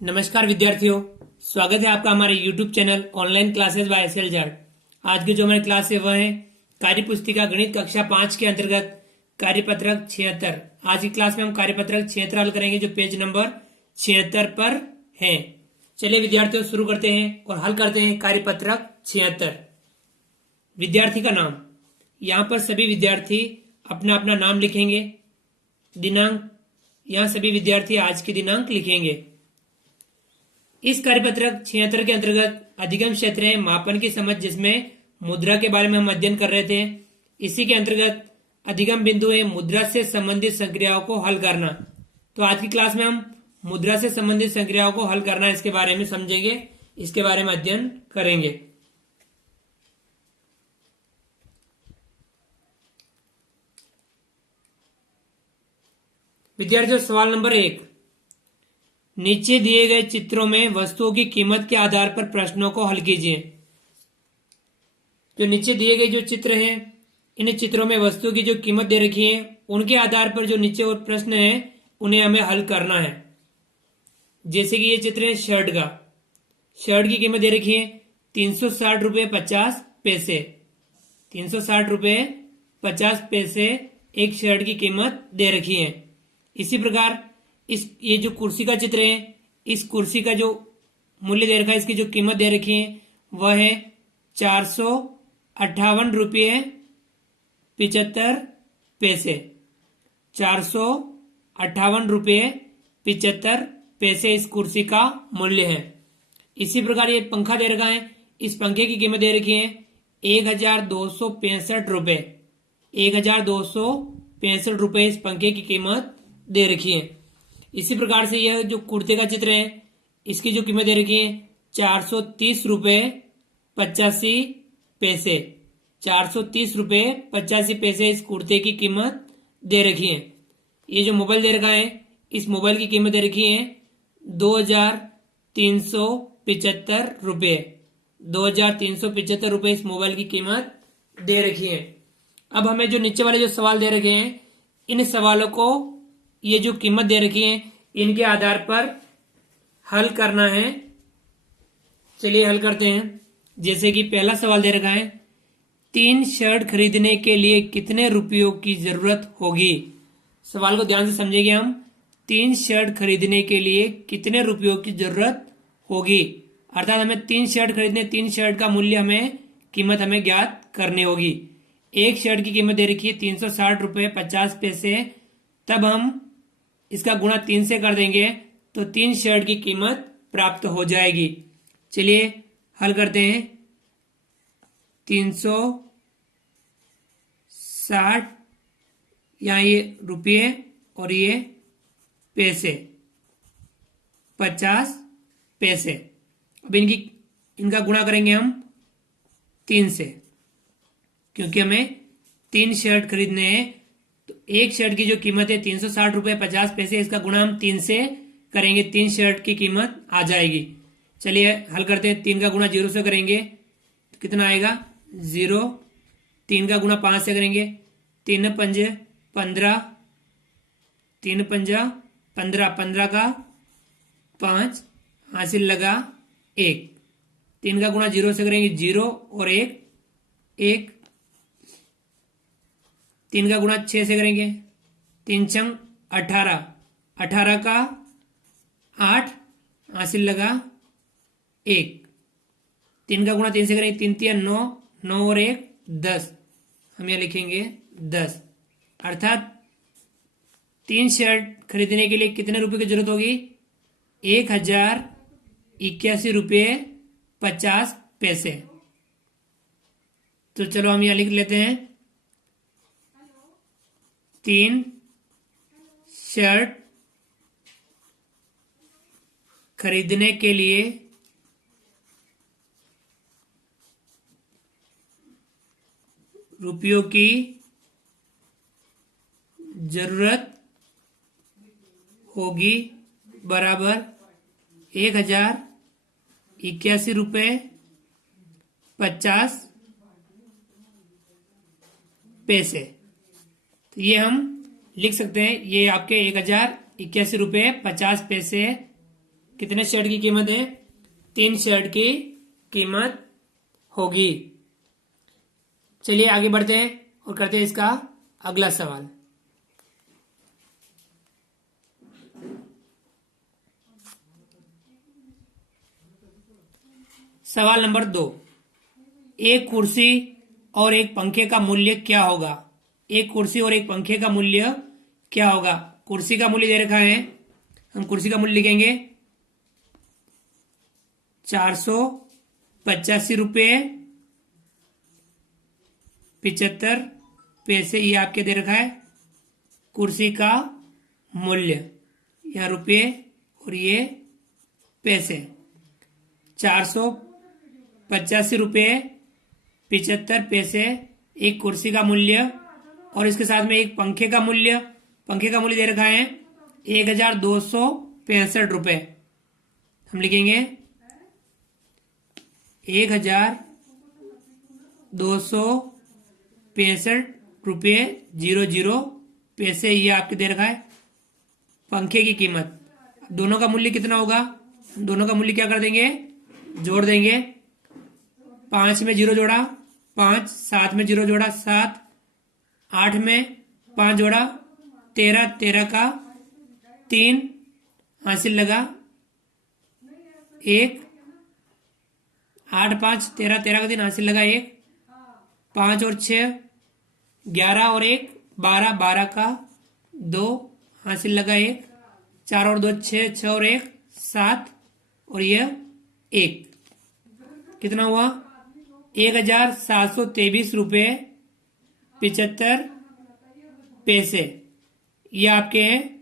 नमस्कार विद्यार्थियों, स्वागत है आपका हमारे YouTube channel online classes bye SLZ। आज की जो हमारी क्लास है वह है कार्य पुस्तिका गणित कक्षा 5 के अंतर्गत कार्यपत्रक 76। आज की क्लास में हम कार्यपत्रक 76 हल करेंगे जो पेज नंबर 76 पर है। चलिए विद्यार्थियों शुरू करते हैं और हल करते हैं कार्यपत्रक 76। विद्यार्थी का नाम, यहाँ पर सभी विद्यार्थी अपना अपना नाम लिखेंगे। दिनांक, यहाँ सभी विद्यार्थी आज की दिनांक लिखेंगे। इस कार्यपत्रक 76 के अंतर्गत अधिगम क्षेत्र है मापन की समझ, जिसमें मुद्रा के बारे में हम अध्ययन कर रहे थे। इसी के अंतर्गत अधिगम बिंदु है मुद्रा से संबंधित संक्रियाओं को हल करना। तो आज की क्लास में हम मुद्रा से संबंधित संक्रियाओं को हल करना इसके बारे में समझेंगे, इसके बारे में अध्ययन करेंगे। विद्यार्थियों, सवाल नंबर 1, नीचे दिए गए चित्रों में वस्तुओं की कीमत के आधार पर प्रश्नों को हल कीजिए। जो नीचे दिए गए जो चित्र हैं, इन चित्रों में वस्तुओं की जो कीमत दे रखी है उनके आधार पर जो नीचे और प्रश्न है उन्हें हमें हल करना है। जैसे कि ये चित्र है शर्ट का। शर्ट की कीमत दे रखी है 360 रुपये 50 पैसे। 360 रुपये 50 पैसे एक शर्ट की कीमत दे रखी है। इसी प्रकार ये जो कुर्सी का चित्र है, इस कुर्सी का जो मूल्य दे रखा है, इसकी जो कीमत दे रखी है वह है 458 रुपये 75 पैसे। 458 रुपये 75 पैसे इस कुर्सी का मूल्य है। इसी प्रकार ये पंखा दे रखा है, इस पंखे की कीमत दे रखी है 1265 रुपये। 1265 रुपये इस पंखे की कीमत दे रखी है। इसी प्रकार से यह जो कुर्ते का चित्र है, इसकी जो कीमत दे रखी है 430 रुपये 85 पैसे। 430 रुपये 85 पैसे इस कुर्ते की कीमत दे रखी है। ये जो मोबाइल दे रखा है, इस मोबाइल की कीमत दे रखी है 2375 रुपये। 2375 रुपये इस मोबाइल की कीमत दे रखी है। अब हमें जो नीचे वाले जो सवाल दे रखे हैं, इन सवालों को ये जो कीमत दे रखी है इनके आधार पर हल करना है। चलिए हल करते हैं। जैसे कि पहला सवाल दे रखा है 3 शर्ट खरीदने के लिए कितने रुपयों की जरूरत होगी। सवाल को ध्यान से समझेंगे हम। 3 शर्ट खरीदने के लिए कितने रुपयों की जरूरत होगी, अर्थात हमें 3 शर्ट खरीदने, 3 शर्ट का मूल्य हमें कीमत हमें ज्ञात करनी होगी। एक शर्ट की कीमत दे रखी है 360 रुपये 50 पैसे। तब हम इसका गुणा 3 से कर देंगे तो 3 शर्ट की कीमत प्राप्त हो जाएगी। चलिए हल करते हैं। 360, यहाँ ये रुपये और ये पैसे, 50 पैसे। अब इनका गुणा करेंगे हम 3 से, क्योंकि हमें 3 शर्ट खरीदने हैं। तो एक शर्ट की जो कीमत है 360 रुपये 50 पैसे, इसका गुणा हम 3 से करेंगे, 3 शर्ट की कीमत आ जाएगी। चलिए हल करते हैं। 3 का गुणा 0 से करेंगे तो कितना आएगा 0। 3 का गुणा 5 से करेंगे, 3 पंजे 15, 3 पंजा 15, 15 का 5 हासिल लगा 1। 3 का गुणा 0 से करेंगे 0 और 1, 1। 3 का गुणा 6 से करेंगे, 3 छंग 18, 18 का 8 हासिल लगा 1। 3 का गुणा 3 से करेंगे, 3 3 9, 9 और 1 10। हम यहाँ लिखेंगे 10। अर्थात 3 शर्ट खरीदने के लिए कितने रुपए की जरूरत होगी 1081 रुपये 50 पैसे। तो चलो हम यहाँ लिख लेते हैं 3 शर्ट खरीदने के लिए रुपयों की जरूरत होगी बराबर 1081 रुपये 50 पैसे। तो ये हम लिख सकते हैं, ये आपके 1081 रुपये 50 पैसे कितने शर्ट की कीमत है? 3 शर्ट की कीमत होगी। चलिए आगे बढ़ते हैं और करते हैं इसका अगला सवाल। सवाल नंबर 2, एक कुर्सी और एक पंखे का मूल्य क्या होगा? एक कुर्सी और एक पंखे का मूल्य क्या होगा? कुर्सी का मूल्य दे रखा है, हम कुर्सी का मूल्य लिखेंगे 485 रुपये 75 पैसे, ये आपके दे रखा है कुर्सी का मूल्य, यह रुपये और ये पैसे। 485 रुपये 75 पैसे एक कुर्सी का मूल्य, और इसके साथ में एक पंखे का मूल्य, पंखे का मूल्य दे रखा है 1265 रुपये। हम लिखेंगे 1265 रुपये 00 पैसे, ये आपके दे रखा है पंखे की कीमत। दोनों का मूल्य कितना होगा? दोनों का मूल्य क्या कर देंगे? जोड़ देंगे। 5 में 0 जोड़ा 5, 7 में 0 जोड़ा 7, 8 में 5 जोड़ा 13, 13 का 3 हासिल लगा 1, 8 5 13, 13 का 3 हासिल लगा 1, 5 और 6 11 और 1 12, 12 का 2 हासिल लगा 1, 4 और 2 6, 6 और 1 7 और यह 1, कितना हुआ? 1723 रुपये 75 पैसे, ये आपके हैं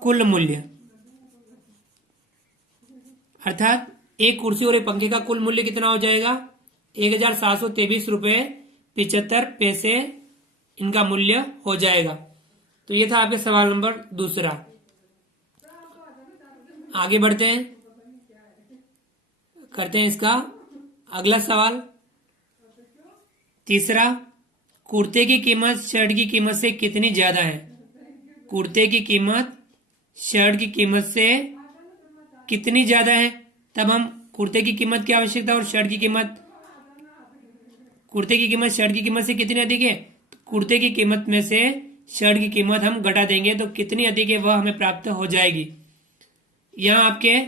कुल मूल्य। अर्थात एक कुर्सी और एक पंखे का कुल मूल्य कितना हो जाएगा? 1723 रुपये 75 पैसे इनका मूल्य हो जाएगा। तो ये था आपके सवाल नंबर 2। आगे बढ़ते हैं, करते हैं इसका अगला सवाल। 3, कुर्ते की कीमत शर्ट की कीमत से कितनी ज्यादा है? कुर्ते की कीमत शर्ट की कीमत से कितनी ज्यादा है? तब हम कुर्ते की कीमत की आवश्यकता और शर्ट की कीमत, कुर्ते की कीमत शर्ट की कीमत से कितनी अधिक है? तो कुर्ते की कीमत में से शर्ट की कीमत हम घटा देंगे तो कितनी अधिक है वह हमें प्राप्त हो जाएगी। यहाँ आपके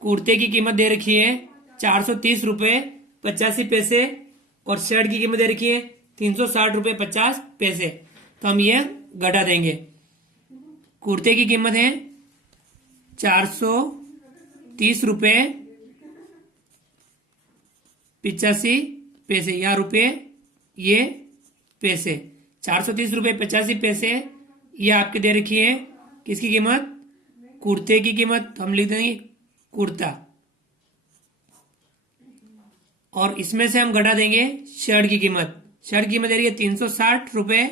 कुर्ते की कीमत दे रखी है 430 रुपये 85 पैसे और शर्ट की कीमत दे रखी है 360 रुपये 50 पैसे। तो हम ये घटा देंगे। कुर्ते की कीमत है 430 रुपये 85 पैसे, या रुपये ये पैसे, 430 रुपये 85 पैसे ये आपके दे रखी है किसकी कीमत? कुर्ते की कीमत। हम लिख देंगे कुर्ता, और इसमें से हम घटा देंगे शर्ट की कीमत। शर्ट की कीमत दे रही है 360 रुपये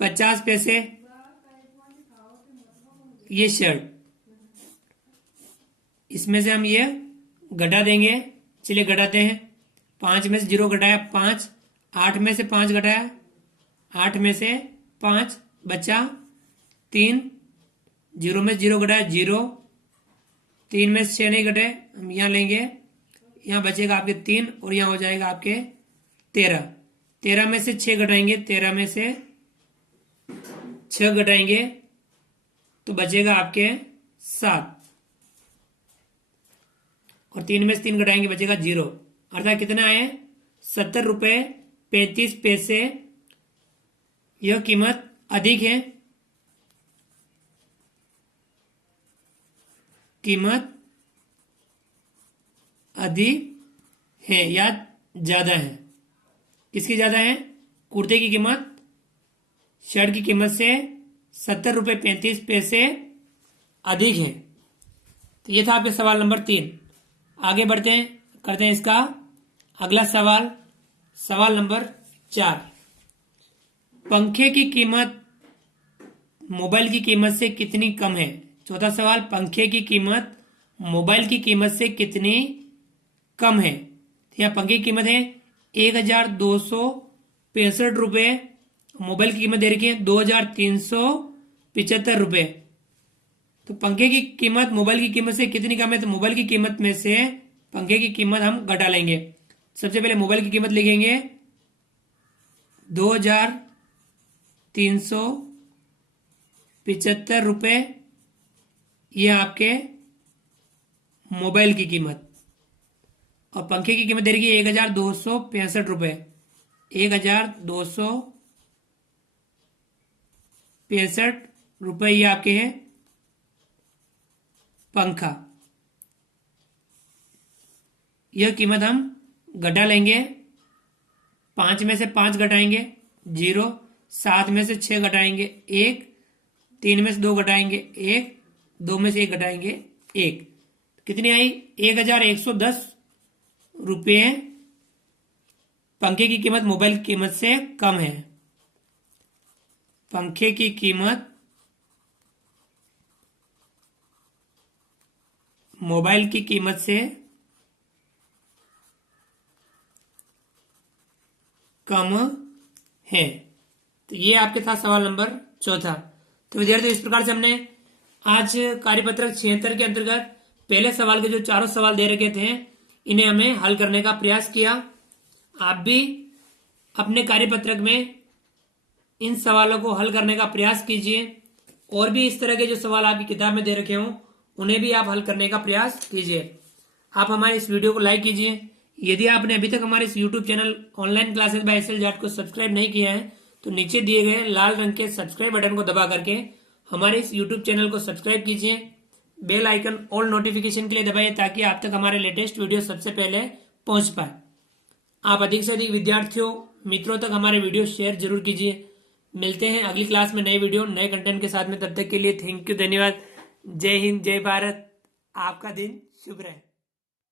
50 पैसे, ये शर्ट, इसमें से हम ये घटा देंगे। चलिए घटाते हैं। 5 में से 0 घटाया 5, 8 में से 5 घटाया 8 में से 5 बचा 3, 0 में 0 घटाया 0, 3 में से 6 नहीं घटे, हम यहाँ लेंगे, यहाँ बचेगा आपके 3 और यहाँ हो जाएगा आपके 13। 13 में से 6 घटाएंगे, 13 में से 6 घटाएंगे तो बचेगा आपके 7, और 3 में से 3 घटाएंगे बचेगा 0। अर्थात कितना आए? 70 रुपये 35 पैसे। यह कीमत अधिक है, कीमत अधिक है या ज्यादा है? किसकी ज्यादा है? कुर्ते की कीमत शर्ट की कीमत से 70 रुपये 35 पैसे अधिक है। तो ये था आपके सवाल नंबर 3। आगे बढ़ते हैं, करते हैं इसका अगला सवाल। सवाल नंबर 4, पंखे की कीमत मोबाइल की कीमत से कितनी कम है? चौथा सवाल, पंखे की कीमत मोबाइल की कीमत से कितनी कम है? यहाँ पंखे की कीमत है 1265 रुपये, मोबाइल की कीमत दे रखी है 2375 रुपये। तो पंखे की कीमत मोबाइल की कीमत से कितनी कम है, तो मोबाइल की कीमत में से पंखे की कीमत हम घटा लेंगे। सबसे पहले मोबाइल की कीमत लिखेंगे 2,375 रुपये, ये आपके मोबाइल की कीमत। और पंखे की कीमत दे रही है 1,265 रुपये, 1,265 रुपये ये आपके हैं पंखा। यह कीमत हम घटा लेंगे। 5 में से 5 घटाएंगे 0, 7 में से 6 घटाएंगे 1, 3 में से 2 घटाएंगे 1, 2 में से 1 घटाएंगे 1। कितनी आई? 1,110 रुपये पंखे की कीमत मोबाइल की कीमत से कम है। पंखे की कीमत मोबाइल की कीमत से कम है। तो ये आपके था सवाल नंबर 4। तो विद्यार्थियों, इस प्रकार से हमने आज कार्यपत्रक 76 के अंतर्गत पहले सवाल के जो चारों सवाल दे रखे थे इन्हें हमें हल करने का प्रयास किया। आप भी अपने कार्यपत्रक में इन सवालों को हल करने का प्रयास कीजिए और भी इस तरह के जो सवाल आपकी किताब में दे रखे हों उन्हें भी आप हल करने का प्रयास कीजिए। आप हमारे इस वीडियो को लाइक कीजिए। यदि आपने अभी तक हमारे इस YouTube channel online classes by SL Jat को सब्सक्राइब नहीं किया है तो नीचे दिए गए लाल रंग के सब्सक्राइब बटन को दबा करके हमारे इस यूट्यूब चैनल को सब्सक्राइब कीजिए। बेल आइकन ऑल नोटिफिकेशन के लिए दबाइए ताकि आप तक हमारे लेटेस्ट वीडियो सबसे पहले पहुंच पाए। आप अधिक से अधिक विद्यार्थियों मित्रों तक हमारे वीडियो शेयर जरूर कीजिए। मिलते हैं अगली क्लास में नए वीडियो नए कंटेंट के साथ में। तब तक के लिए थैंक यू, धन्यवाद। जय हिंद, जय भारत। आपका दिन शुभ रहे।